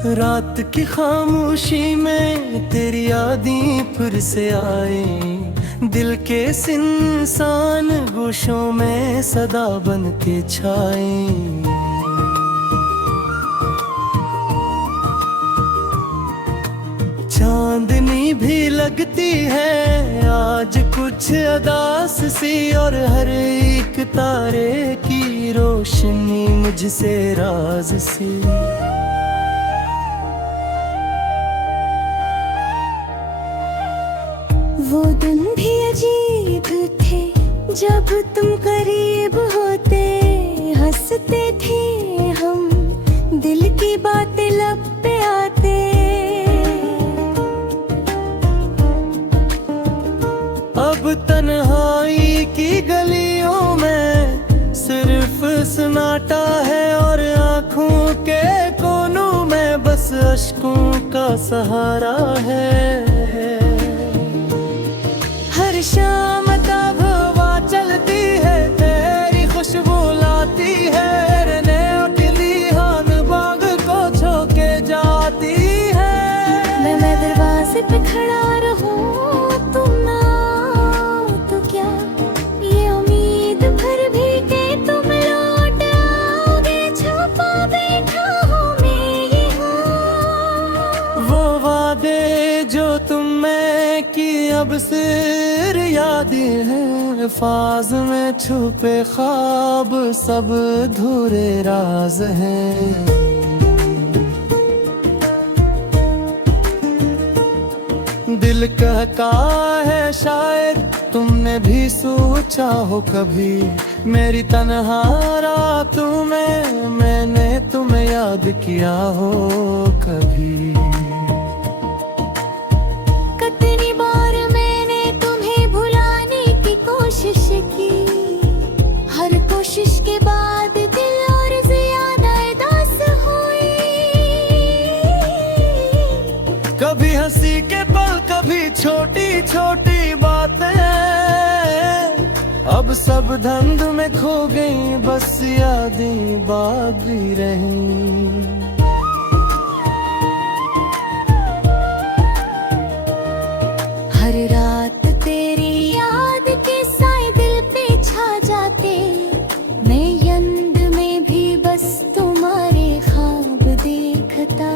रात की खामोशी में तेरी यादें फिर से आए, दिल के इंसान गोशों में सदा बन के छाए। चांदनी भी लगती है आज कुछ अदास सी, और हर एक तारे की रोशनी मुझसे राज सी। वो दिन भी अजीब थे जब तुम करीब होते, हंसते थे हम, दिल की बातें लब पे आते। अब तन्हाई की गलियों में सिर्फ सन्नाटा है, और आँखों के कोनों में बस अश्कों का सहारा है। हर शाम तब हवा चलती है, तेरी खुशबू लाती है, रहने अकेली हान बाग को छो के जाती है। मैं दरवाजे पे खड़ा रहूं, तुम ना आओ तो क्या, ये उम्मीद भर भी के तुम लौट आओगे। छुपा बैठा हूँ मैं यहाँ, वो वादे जो तुमने की अब सिर यादें हैं, अल्फाज में छुपे ख्वाब सब अधूरे राज हैं। दिल कहता है शायद तुमने भी सोचा हो कभी, मेरी तन्हा रातों में मैंने तुम्हें याद किया हो कभी। कितनी बार मैंने तुम्हें भुलाने की कोशिश की, हर कोशिश के बाद दिल और ज्यादा उदास हुई। कभी हंसी के पल, कभी छोटी छोटी बातें, अब सब धुंध में खो गई, बस यादें बाकी रहीं। हर रात तेरी याद के साए दिल पे छा जाते, मैं यंद में भी बस तुम्हारे ख्वाब देखता।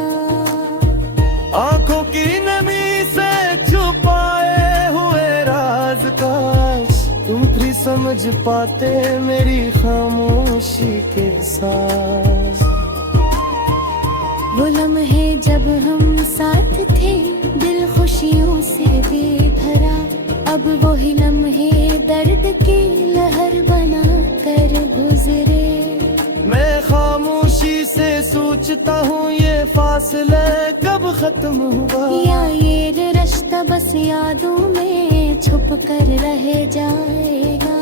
आंखों की नमी से छुपाए हुए राज काश तुम भी समझ पाते मेरी खामोशी के साथ। वो लम्हे जब हम साथ थे, दिल खुशियों से बेभरा, अब वही लम्हे दर्द की लहर बना कर गुजरे। मैं खामोशी से सोचता हूँ ये फासले कब खत्म हुआ, या ये रास्ता बस यादों में छुप कर रह जाएगा।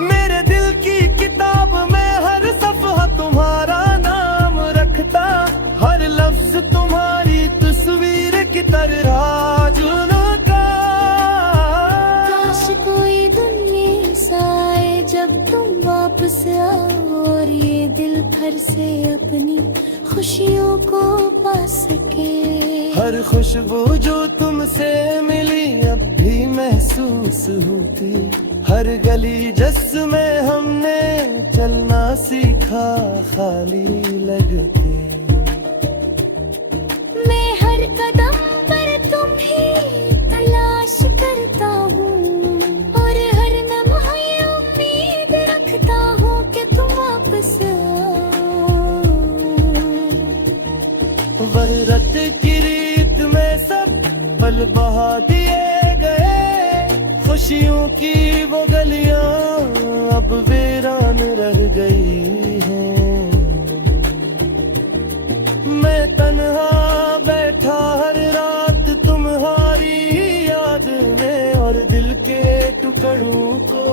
मेरे दिल की किताब में हर सफ़हा तुम्हारा नाम रखता, हर लफ्ज तुम्हारी तस्वीर की तरह झुलता। काश कोई दुनिया साए जब तुम वापस आओ, और ये दिल फिर से अपनी खुशियों को पा सके। हर खुशबू जो तुमसे मिली अब भी महसूस होती, हर गली जिसमें हमने चलना सीखा खाली लगती। मैं हर कदम पर तुम्हें तलाश करता हूँ, और हर लम्हे उम्मीद रखता हूँ कि तुम वापस आओ। वहरत की रीत में सब पल बहा दिए गए, खुशियों की वो गलियां अब वीरान रह गई हैं। मैं तन्हा बैठा हर रात तुम्हारी याद में, और दिल के टुकड़ों को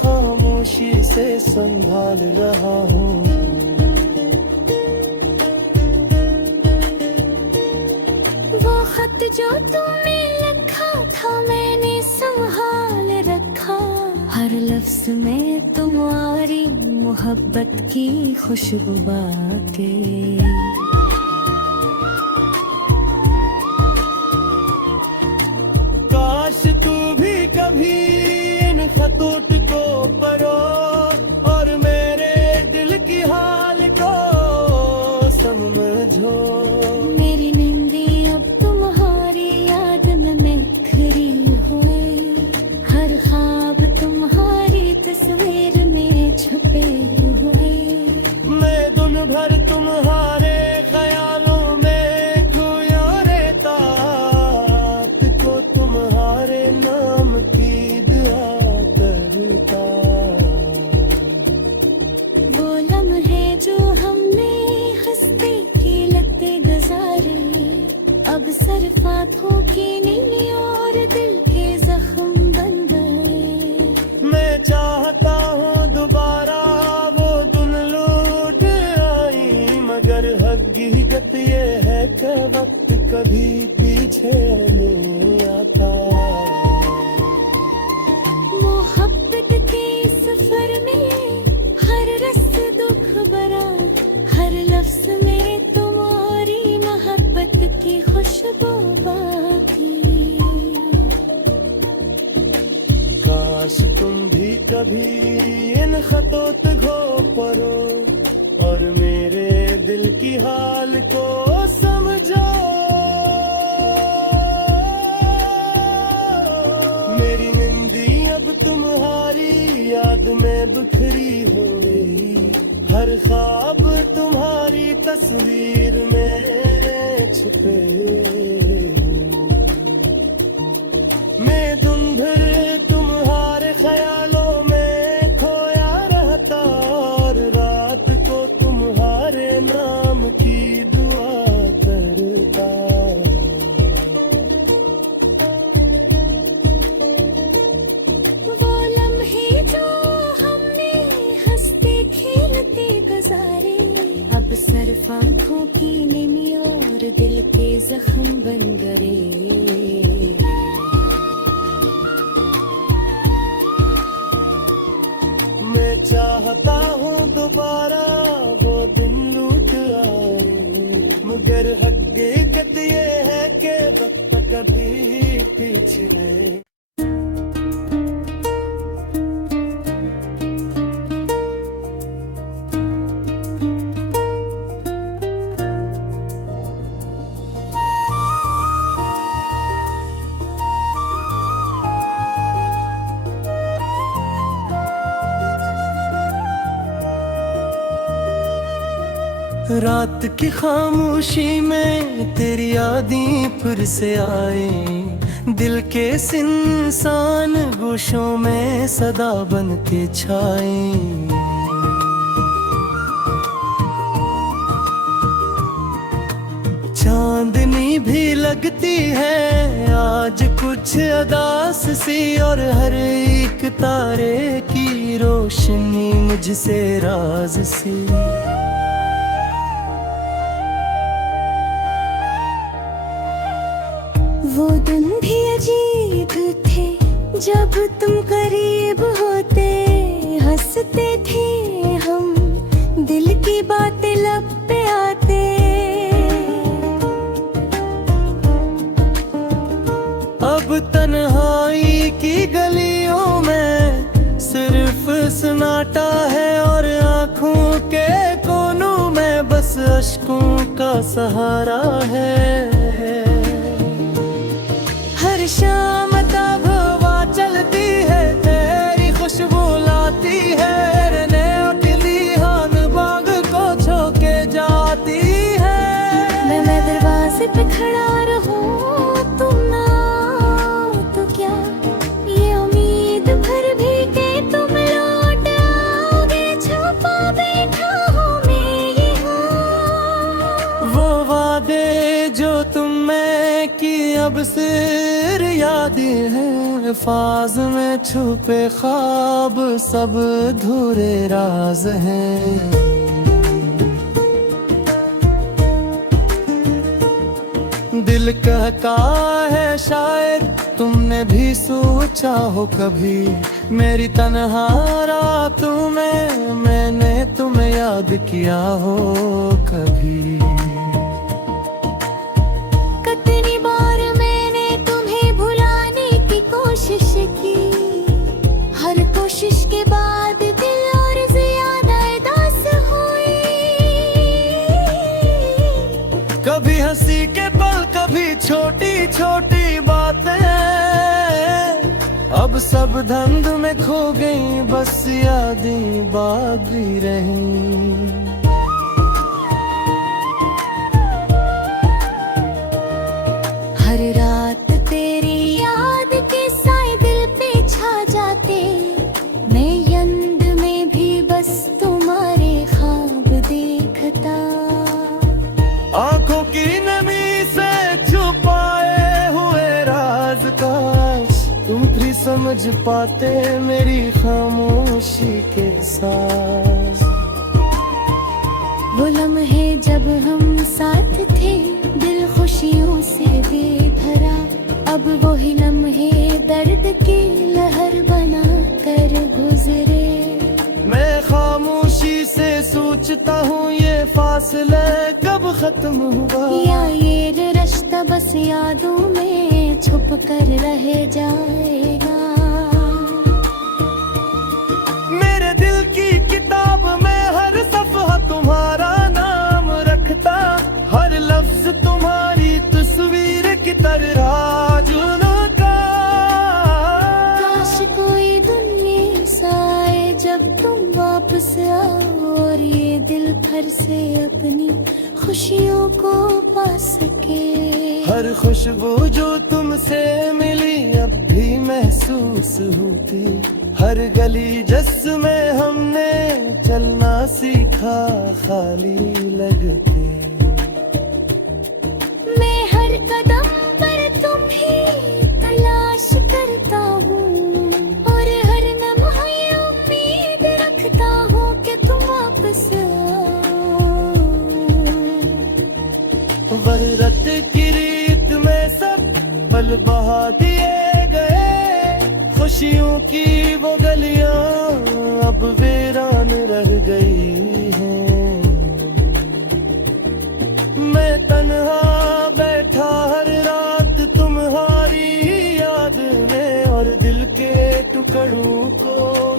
खामोशी से संभाल रहा हूँ। वो खत जो तुमने लिखा था मैंने संभाल रखा, हर लफ्ज में तुम्हारी मोहब्बत की खुशबू बाके। काश तू भी कभी इन खतूत को पढ़ो और मेरे दिल की हाल को समझो। मेरी नींदी अब तुम्हारी याद में बिखरी हुई, हर ख्वाब तुम्हारी तस्वीर में छुपे हुए। मैं दिन भर तुम्हारे ख्यालों में खोया रहता, रात को तुम्हारे नाम की दुआ करता। वो लम्हे जो हमने हंसते खेलते गुजारे, अब सिर्फ आँखों की नींद और दिल के जख्म बन गए। मैं चाहता हूँ दोबारा वो दिन लौट आई, मगर हकीकत ये है कि वक्त कभी पीछे नहीं आता। मोहब्बत के सफर में हर रस्त दुख भरा, हर लफ्ज में तुम्हारी मोहब्बत की खुशबू बाकी। काश तुम भी कभी इन खतोत को पढ़ो और मेरे दिल की हाल को समझो। मेरी निंदी अब तुम्हारी याद में बिखरी हुई, हर ख्वाब तुम्हारी तस्वीर में छुपे। मैं दिन भर तुम्हारे ख्यालों में खोया रहता और रात को तुम्हारे नाम की दुआ करता। वो लम्हे जो हमने हंसते खेलते गुजारे, अब सिर्फ आँखों की नींद और दिल के जख्म बन गए। मैं चाहता हूँ दोबारा वो दिन लौट आए, मगर हकीकत ये है कि वक्त कभी पीछे नहीं। रात की खामोशी में तेरी यादें फिर से आए, दिल के सिंसान गोशों में सदा बन के छाए। चांदनी भी लगती है आज कुछ अदास सी, और हर एक तारे की रोशनी मुझसे राज सी। वो दिन भी अजीब थे जब तुम करीब होते, हंसते थे हम दिल की बातें लब पे आते। अब तन्हाई की गलियों में सिर्फ सन्नाटा है, और आँखों के कोनों में बस अश्कों का सहारा है। हर शाम तब हवा चलती है, तेरी खुशबू लाती है, रहने अकेली हान बाग को छोके जाती है। मैं दरवाजे पे खड़ा रहूं, तुम ना आओ तो क्या, ये उम्मीद भर भी के तुम लौट आओगे। छुपा बैठा हूँ मैं यहाँ, वो वादे जो तुम में की अब सिर यादें हैं, अल्फाज में छुपे ख्वाब सब अधूरे राज हैं। दिल कहता है शायद तुमने भी सोचा हो कभी मेरी तन्हा रातों में मैंने तुम्हें याद किया हो कभी? कितनी बार मैंने तुम्हें भुलाने की कोशिश की, हर कोशिश के बाद दिल और ज्यादा उदास हुई। कभी हंसी के पल, कभी छोटी छोटी बातें, अब सब धंध में खो गई, बस यादें बाकी रहीं। हर रात तेरी याद के साए दिल पे छा जाते, मैं यंद में भी बस तुम्हारे ख्वाब देखता। आंखों की नमी से छुपाए हुए राज काश तुम भी समझ पाते मेरी खामोशी के साथ। वो लम्हे जब हम साथ थे, दिल खुशियों से बेभरा, अब वही लम्हे दर्द की लहर बना कर गुजरे। मैं खामोशी से सोचता हूँ ये फासले कब खत्म हुआ, या ये रिश्ता बस यादों में छुप कर रह जाएगा। मेरे दिल की किताब में हर सफ़ा तुम्हारा नाम रखता, हर लफ्ज तुम्हारी तस्वीर की तरह जुनता। काश कोई दुनिया सा आए जब तुम वापस आओ और ये दिल फिर से अपनी खुशियों को पा सके। हर खुशबू जो तुमसे मिली अब भी महसूस होती, हर गली जिसमें हमने चलना सीखा खाली लगती। मैं हर कदम पर तुम्हें तलाश करता हूँ और हर लम्हे उम्मीद रखता हूँ कि तुम वापस आओ। वररत की रीत में सब पल बहा दिए गए, खुशियों की वो गलियां अब वीरान रह गई हैं। मैं तन्हा बैठा हर रात तुम्हारी याद में, और दिल के टुकड़ों को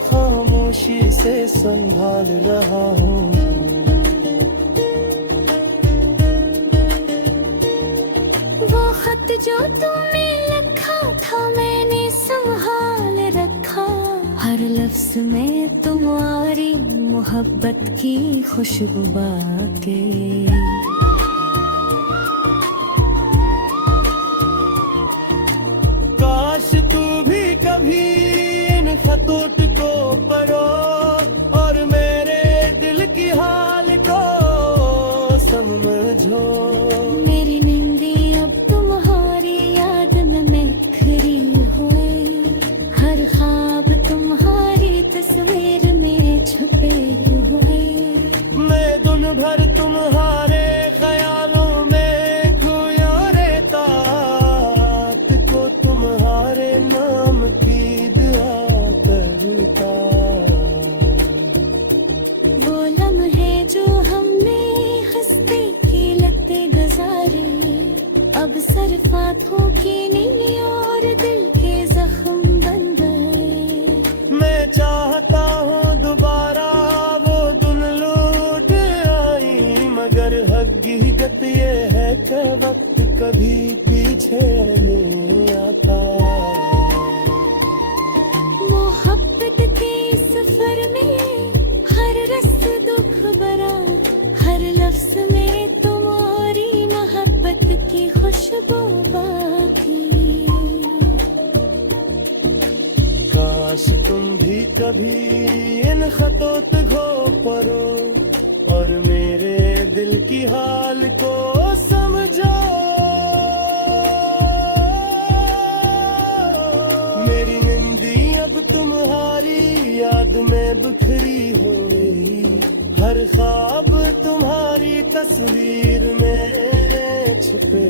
खामोशी से संभाल रहा हूँ। वो खत जो तुमने लिखा था मैंने संभाल रखा, हर लफ्ज में तुम्हारी मोहब्बत की खुशबू बाके। काश तू भी कभी इन खतोट को पढ़ो और मेरे दिल की हाल को समझो। मेरी नींदी अब तुम्हारी याद में बिखरी हुई, हर ख्वाब तुम्हारी तस्वीर में छुपे हुए। मैं दिन भर तुम्हारे ख्यालों में खोया रहता, रात को तुम्हारे नाम की दुआ करता। वो लम्हे जो हमने हंसते खेलते गुजारे, अब सिर्फ आँखों की नींद और दिल के जख्म बन गए। मैं चाहता हूँ दोबारा वो दिन लौट आई, मगर हकीकत ये है कि वक्त कभी पीछे नहीं आता। मोहब्बत के सफर में हर रस्त दुख भरा, हर लफ्ज में तुम्हारी मोहब्बत की खुशबू बाकी। काश तुम भी कभी इन खतोत घो परो और मेरे दिल की हाल को समझो। मेरी निंदी अब तुम्हारी याद में बिखरी हुई, हर ख्वाब तुम्हारी तस्वीर में छुपे।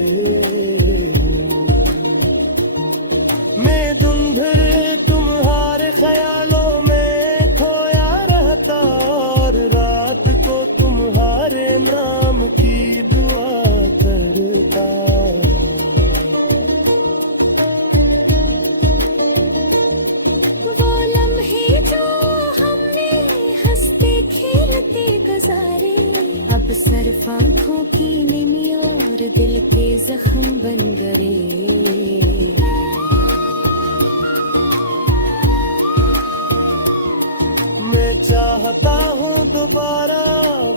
सिर्फ आंखों की नमी और दिल के जख्म बन गए। मैं चाहता हूँ दोबारा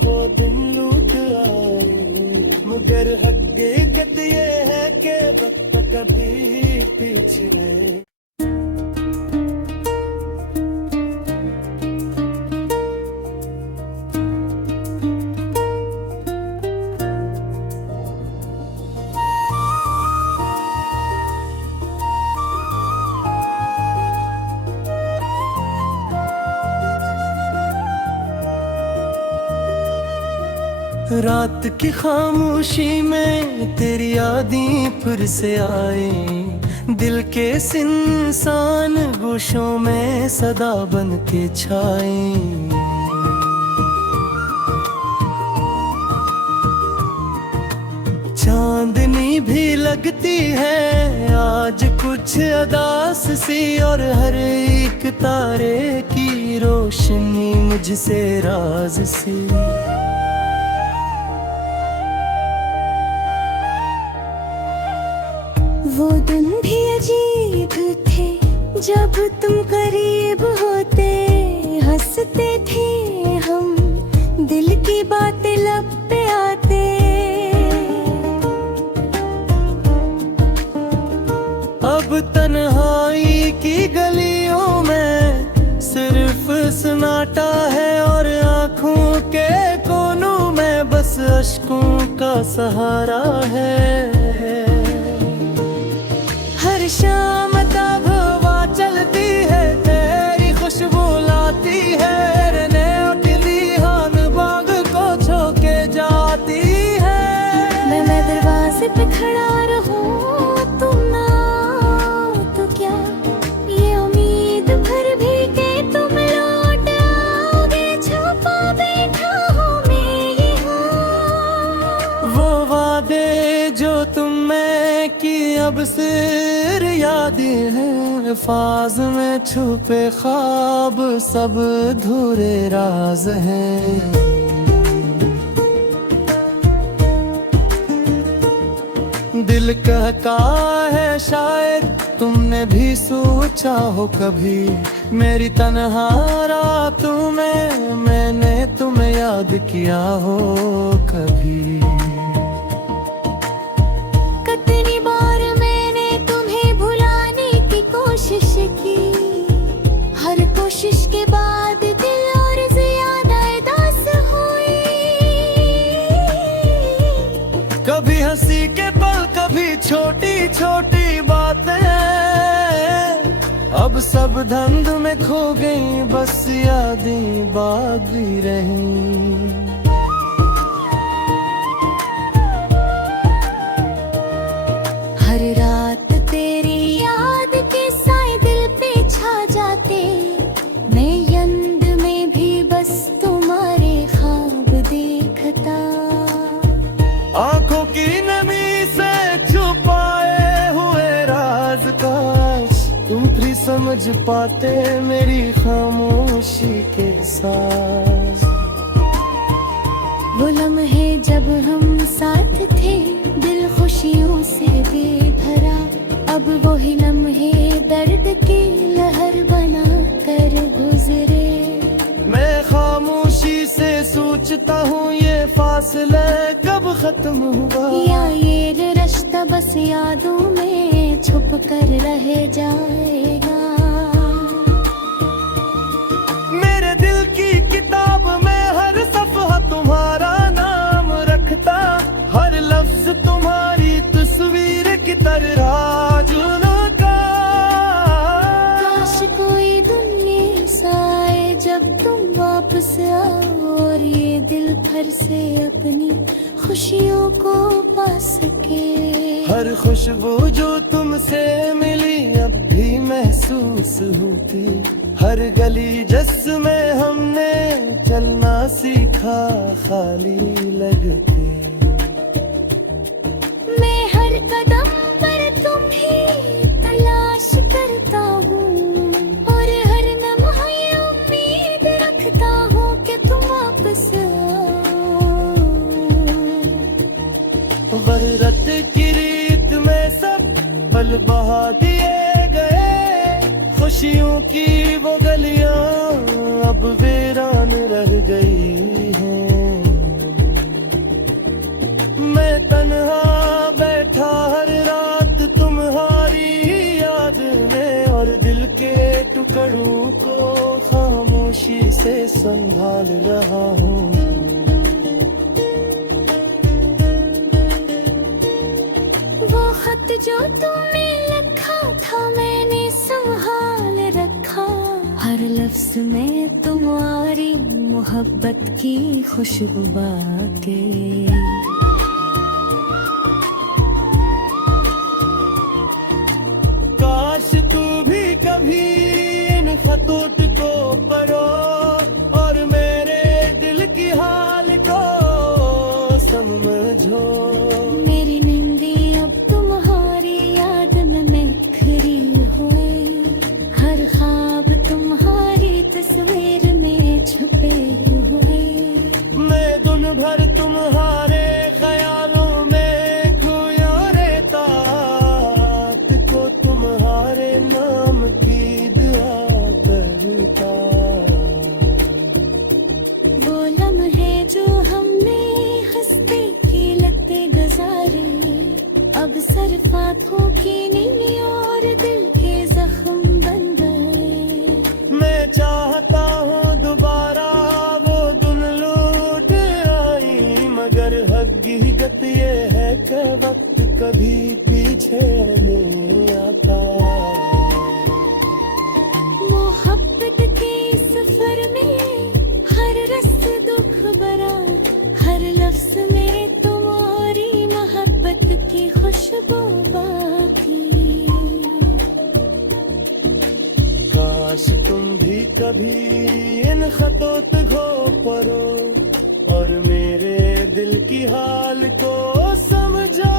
वो दिन लौट आए, मगर हकीकत ये है कि वक्त कभी पीछे नहीं। रात की खामोशी में तेरी यादें फिर से आए, दिल के सिंसान गोशों में सदा बन के छाए। चांदनी भी लगती है आज कुछ अदास सी, और हर एक तारे की रोशनी मुझसे राज सी। वो दिन भी अजीब थे जब तुम करीब होते, हंसते थे हम, दिल की बातें लब पे आते। अब तन्हाई की गलियों में सिर्फ सन्नाटा है, और आँखों के कोनों में बस अश्कों का सहारा है। हर शाम तब हवा चलती है, तेरी खुशबू लाती है, रहने उठली हान बाग को छोके जाती है। मैं दरवाजे पे खड़ा रहूं तुम ना आओ तो क्या, ये उम्मीद भर भी के तुम लौट आओगे, छुपा बैठा हूँ मैं यहाँ। वो वादे जो तुम में की अब सिर यादें हैं, अल्फाज में छुपे ख्वाब सब अधूरे राज हैं। दिल कहता है शायद तुमने भी सोचा हो कभी, मेरी तन्हा रातों में मैंने तुम्हें याद किया हो कभी। कितनी बार मैंने तुम्हें भुलाने की कोशिश की, हर कोशिश के बाद दिल और ज्यादा उदास हुई। कभी हंसी के पल, कभी छोटी छोटी बातें, अब सब धंध में खो गई, बस यादें बाकी रहीं। हर रात तेरी याद के साए दिल पे छा जाते, मैं यंद में भी बस तुम्हारे ख्वाब देखता। आंखों की नमी से छुपाए हुए राज काश तुम भी समझ पाते मेरी खामोशी के साथ। वो लम्हे जब हम साथ थे, दिल खुशियों से बेभरा, अब वही लम्हे दर्द की लहर बना कर गुजरे। मैं खामोशी से सोचता हूँ ये फासले कब खत्म हुआ, या ये रिश्ता बस यादों में छुप कर रह जाएगा। मेरे दिल की किताब में हर सफ़हा तुम्हारा नाम रखता, हर लफ्ज तुम्हारी तस्वीर की तरह झुलका। काश कोई दुनिया साए जब तुम वापस आओ, और ये दिल भर से अपनी खुशियों को पा सके। हर खुशबू जो तुमसे मिली अब भी महसूस होती, हर गली जिसमें हमने चलना सीखा खाली लगती। मैं हर कदम पर तुम्हें तलाश करता हूँ, और हर लम्हे उम्मीद रखता हूँ कि तुम वापस आओ। दिल बहा दिए गए, खुशियों की वो गलियां अब वीरान रह गई हैं। मैं तन्हा बैठा हर रात तुम्हारी याद में, और दिल के टुकड़ों को खामोशी से संभाल रहा हूँ। वो खत जो तुमने लिखा था मैंने संभाल रखा, हर लफ्ज में तुम्हारी मोहब्बत की खुशबू बाके। काश तू भी कभी इन खतूत को पढ़ो, और मेरे दिल की हाल को समझो। मेरी नींदी अब तुम्हारी याद में बिखरी हुई, हर ख्वाब तुम्हारी तस्वीर में छुपे हुए। मैं दिन भर तुम्हारे ख्यालों में खोया रहता, रात को तुम्हारे नाम की दुआ करता। वो लम्हे जो हमने हंसते खेलते गुजारे, अब सिर्फ आँखों की नींद और दिल के जख्म बन गए। मैं चाहता हूँ दोबारा वो दिन लौट आई, मगर हकीकत ये है कि वक्त कभी पीछे नहीं आता। मोहब्बत के सफर में हर रास्ता दुख भरा, हर लफ्ज में तुम्हारी मोहब्बत की खुशबू बाकी। काश तुम भी कभी इन खतोत को पढ़ो, और मेरे दिल की हाल को समझो।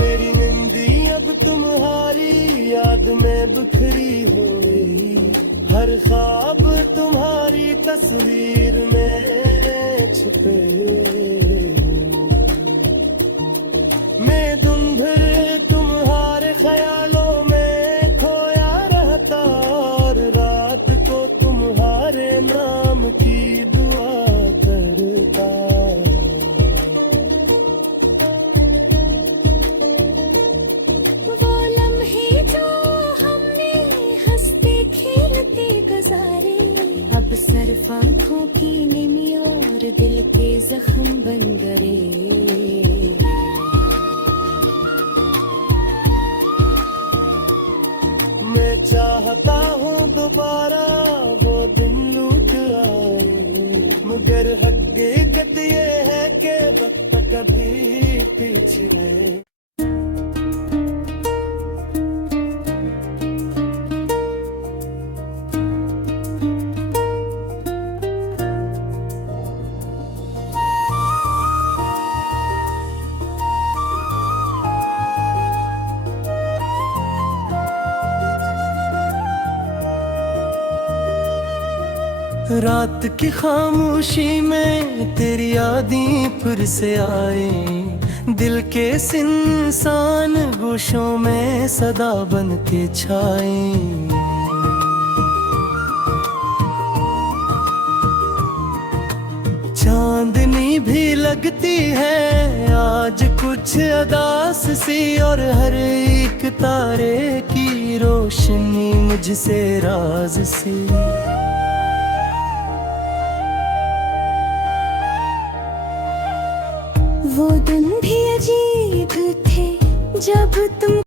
मेरी निंदी अब तुम्हारी याद में बिखरी हुई, हर ख्वाब तुम्हारी तस्वीर में छुपे। मैं दिन भर तुम्हारे ख्यालों में खोया रहता, और रात को तुम्हारे नाम की दुआ करता। वो लम्हे जो हमने हंसते खेलते गुजारे, अब सिर्फ आँखों की नींद और दिल के जख्म बन गए। मैं चाहता हूँ दोबारा वो दिन लौट आए, मगर हकीकत ये है कि वक्त कभी पीछे नहीं। रात की खामोशी में तेरी यादें फिर से आए, दिल के सिंसान गोशों में सदा बन के छाए। चांदनी भी लगती है आज कुछ अदास सी, और हर एक तारे की रोशनी मुझसे राज सी। वो दिन भी अजीब थे जब तुम